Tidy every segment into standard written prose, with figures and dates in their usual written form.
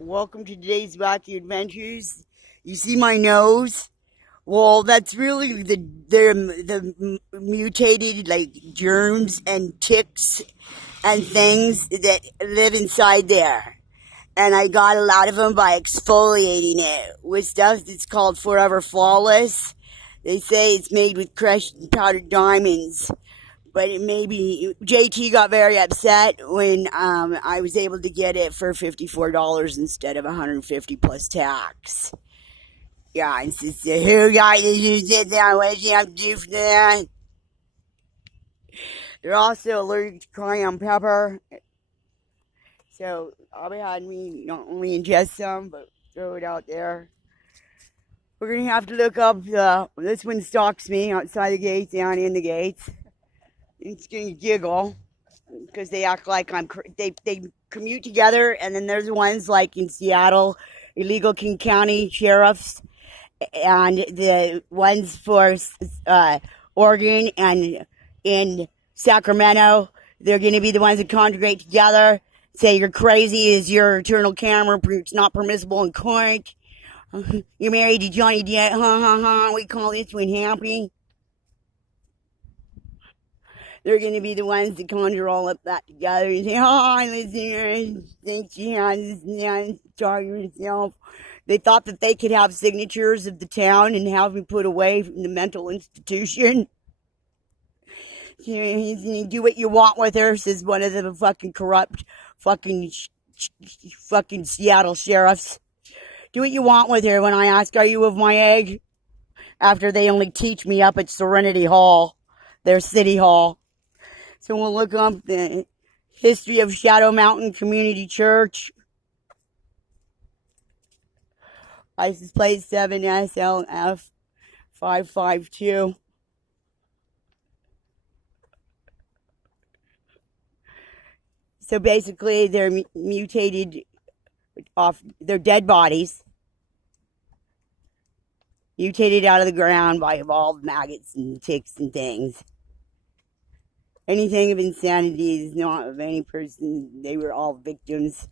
Welcome to today's wacky adventures. You see my nose? Well, that's really the mutated like germs and ticks and things that live inside there. And I got a lot of them by exfoliating it with stuff that's called Forever Flawless. They say it's made with crushed and powdered diamonds. But it maybe JT got very upset when I was able to get it for $54 instead of $150 plus tax. Yeah, and sister, who got you did that? What you have to do for that? They're also allergic to cayenne pepper, so I'll be having me not only ingest some but throw it out there. We're gonna have to look up this one stalks me outside the gates, down in the gates. It's gonna giggle because they act like they commute together, and then there's ones like in Seattle, illegal King County sheriffs, and the ones for Oregon and in Sacramento. They're gonna be the ones that congregate together. Say you're crazy, is your internal camera, it's not permissible in court. You're married to Johnny Depp, we call this one happy. They're going to be the ones that conjure all of that together and say, oh, listen, think she has this and target herself. They thought that they could have signatures of the town and have me put away from the mental institution. He's going to do what you want with her, says one of the fucking corrupt fucking Seattle sheriffs. Do what you want with her when I ask, are you of my egg? After they only teach me up at Serenity Hall, their city hall. So we'll look up the history of Shadow Mountain Community Church. License plate 7SLF 552. So basically, they're mutated off their dead bodies, mutated out of the ground by evolved maggots and ticks and things. Anything of insanity is not of any person. They were all victims.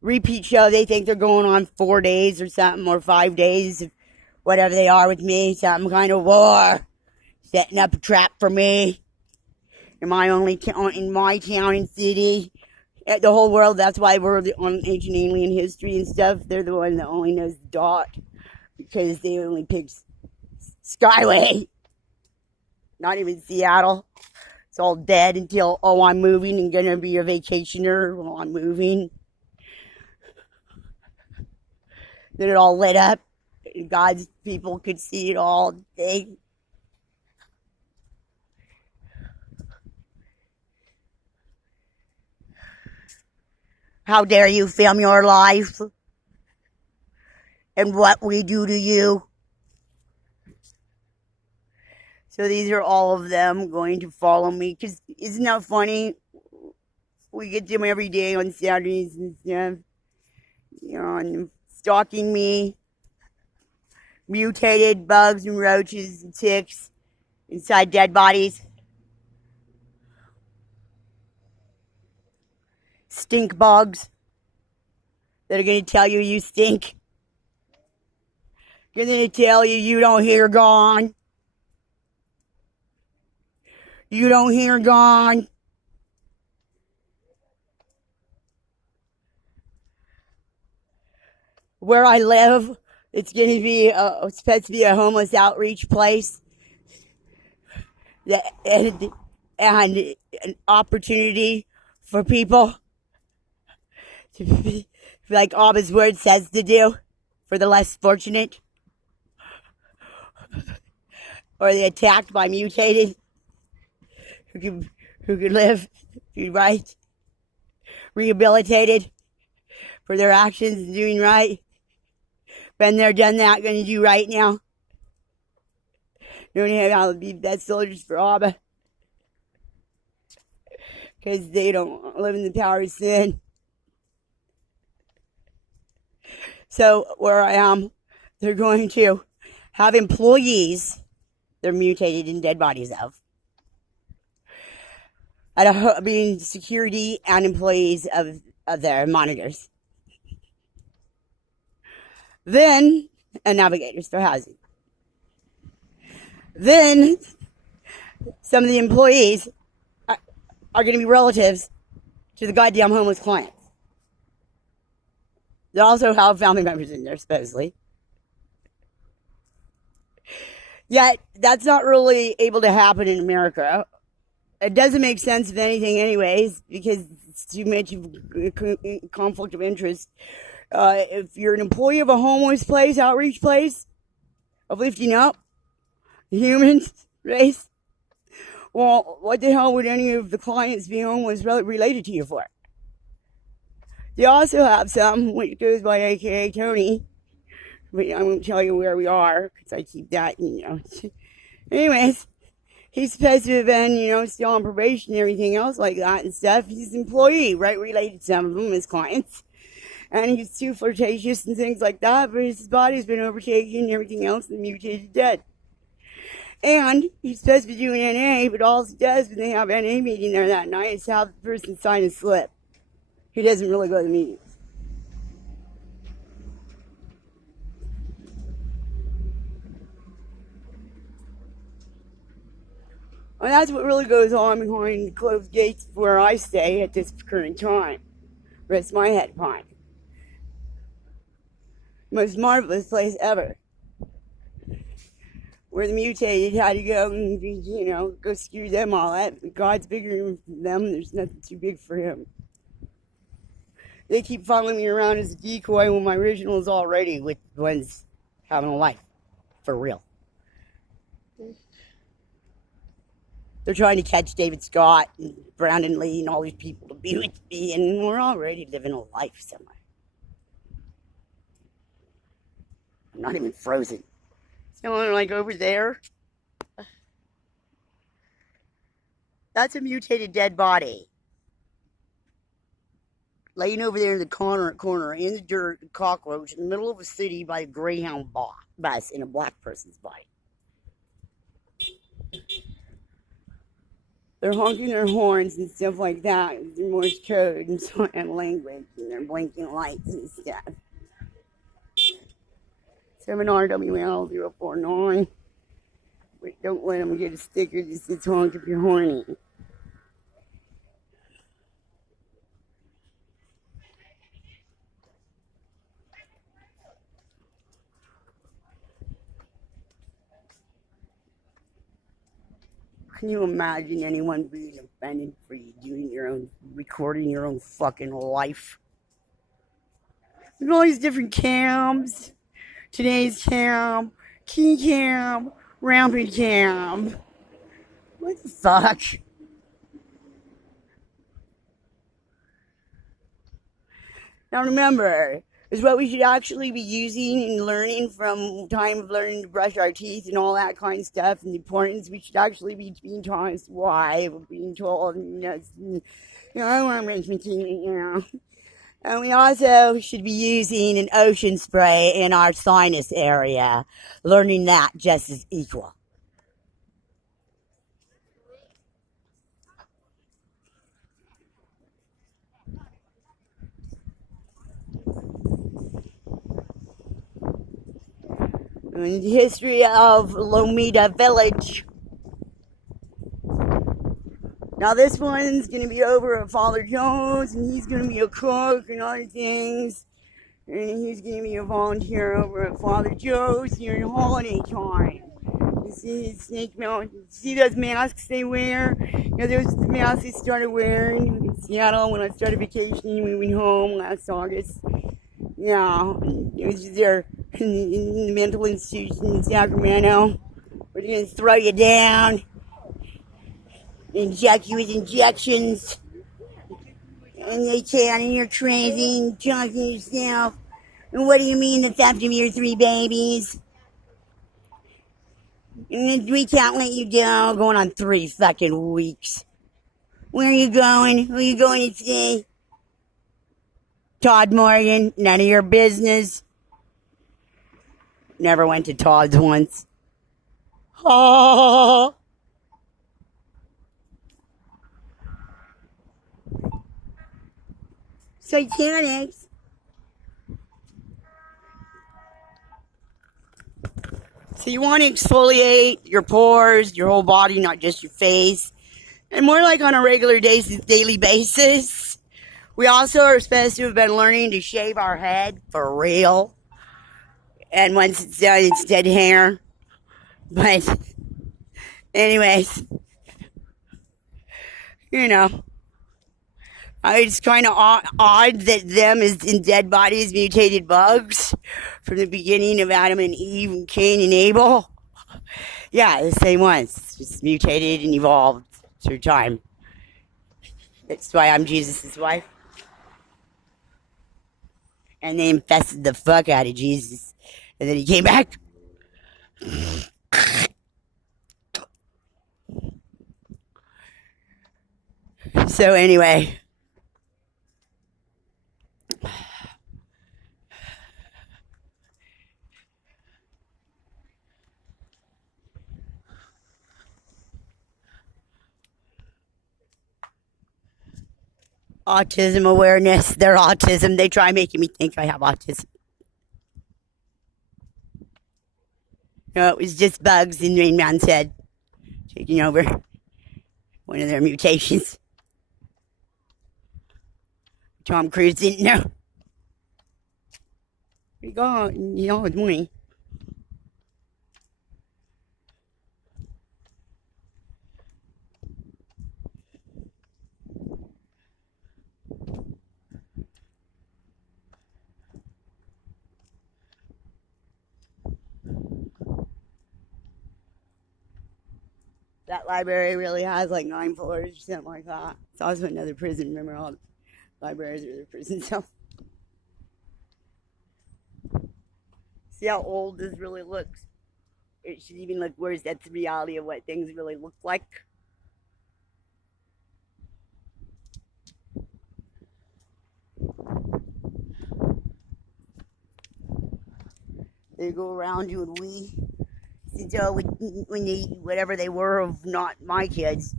Repeat show, they think they're going on 4 days or something, or 5 days, whatever they are with me. Some kind of war. Setting up a trap for me. In my town and city. The whole world, that's why we're on ancient alien history and stuff. They're the one that only knows the dot. Because they only picked Skyway. Not even Seattle. It's all dead until, I'm moving and gonna be a vacationer while I'm moving. Then it all lit up. God's people could see it all day. How dare you film your life and what we do to you. So these are all of them going to follow me. Because isn't that funny? We get them every day on Saturdays and stuff. You know, and stalking me. Mutated bugs and roaches and ticks inside dead bodies. Stink bugs that are going to tell you stink. Going to tell you don't hear gone. You don't hear gone. Where I live, it's going to be supposed to be a homeless outreach place. And an opportunity for people to be, like Abba's word says to do, for the less fortunate. Or the attacked by mutated. Who can live, right, rehabilitated for their actions and doing right. Been there, done that, going to do right now. Don't have how to be best soldiers for Abba. Because they don't live in the power of sin. So where I am, they're going to have employees they're mutated in dead bodies of. Being security and employees of their monitors. then and navigators for housing. Then some of the employees are going to be relatives to the goddamn homeless clients. They also have family members in there, supposedly. Yet, that's not really able to happen in America. It doesn't make sense of anything anyways, because it's too much of a conflict of interest. If you're an employee of a homeless place, outreach place, of lifting up the human race, well, what the hell would any of the clients be homeless related to you for? They also have some, which goes by AKA Tony, but I won't tell you where we are, because I keep that, Anyways, he's supposed to have been, still on probation and everything else like that and stuff. He's an employee, right, related to some of them as clients. And he's too flirtatious and things like that, but his body's been overtaken and everything else and mutated dead. And he's supposed to be doing NA, but all he does when they have NA meeting there that night is have the person sign a slip. He doesn't really go to the meetings. And that's what really goes on behind closed gates where I stay at this current time. Rest my head upon. Most marvelous place ever. Where the mutated had to go and, go screw them all up. God's bigger than them. There's nothing too big for him. They keep following me around as a decoy when my original is already with ones having a life. For real. They're trying to catch David Scott and Brandon Lee and all these people to be with me, and we're already living a life somewhere. I'm not even frozen. Someone like over there. That's a mutated dead body. Laying over there in the corner in the dirt, a cockroach in the middle of a city by a Greyhound bus in a black person's body. They're honking their horns and stuff like that. They're Morse code and language, and they're blinking lights and stuff. 7RWL049. But don't let them get a sticker that says honk if you're horny. Can you imagine anyone being offended for you recording your own fucking life? There's all these different cams. Today's cam, key cam, rampant cam. What the fuck? Now remember, is what we should actually be using and learning from time of learning to brush our teeth and all that kind of stuff, and the importance we should actually be being taught as why we're being told, I want to rinse my teeth, And we also should be using an ocean spray in our sinus area, learning that just as equal. In the history of Lomita Village. Now this one's going to be over at Father Joe's, and he's going to be a cook and other things. And he's going to be a volunteer over at Father Joe's during holiday time. You see his snake mountain. See those masks they wear? Those are the masks they started wearing in Seattle when I started vacationing. We went home last August. Yeah, it was there in the mental institution in Sacramento. We're going to throw you down, inject you with injections, and they can, and you're crazy, and talking yourself. And what do you mean the theft of your 3 babies? And we can't let you go, going on 3 fucking weeks. Where are you going? Who are you going to see? Todd Morgan, none of your business. Never went to Todd's once. Oh. Satanics. So you want to exfoliate your pores, your whole body, not just your face. And more like on a regular daily basis. We also are supposed to have been learning to shave our head for real. And once it's done, it's dead hair. But anyways, you know, it's kind of odd that them is in dead bodies, mutated bugs from the beginning of Adam and Eve and Cain and Abel. Yeah, the same ones, just mutated and evolved through time. That's why I'm Jesus' wife. And they infested the fuck out of Jesus. And then he came back. So anyway. Autism awareness. Their autism. They try making me think I have autism. No, it was just bugs in Rain Man's head taking over one of their mutations. Tom Cruise didn't know. Where you going? You know, it's morning. That library really has like 9 floors or something like that. It's also another prison. Remember, all the libraries are the prison cells. See how old this really looks? It should even look worse. That's the reality of what things really look like. They go around doing we. So when they, whatever they were of not my kids,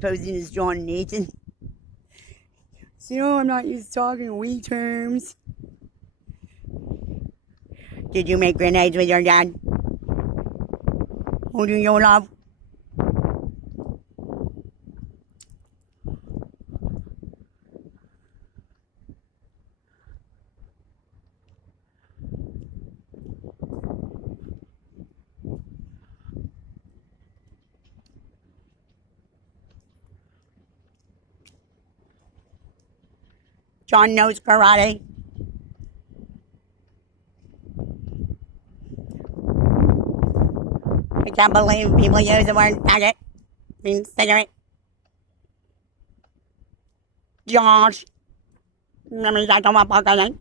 posing as John and Nathan. So, you know, I'm not used to talking we terms. Did you make grenades with your dad? Who do you love? John knows karate. I can't believe people use the word faggot. Means cigarette. Josh. Remember that talking about okay?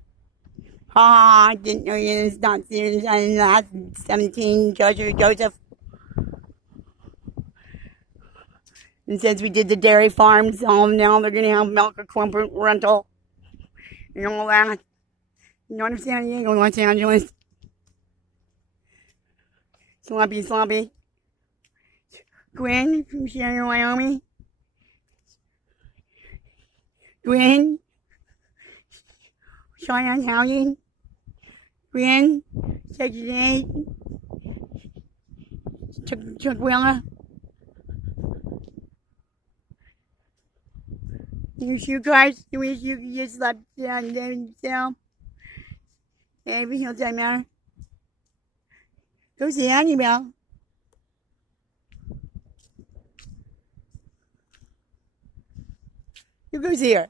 I didn't know you was not serious in the last 17 Joseph. And since we did the dairy farms, now they're gonna have milk equipment rental. And all that. You know what I'm saying? You ain't going to Los Angeles. Sloppy. Gwen from Sharon, Wyoming. Gwen. Cheyenne County. Gwen. Section 8. Chuckwilla. You shoe cards. You wish you could just slap down there yourself. Every single time matter. Go see Annabelle. You go see her.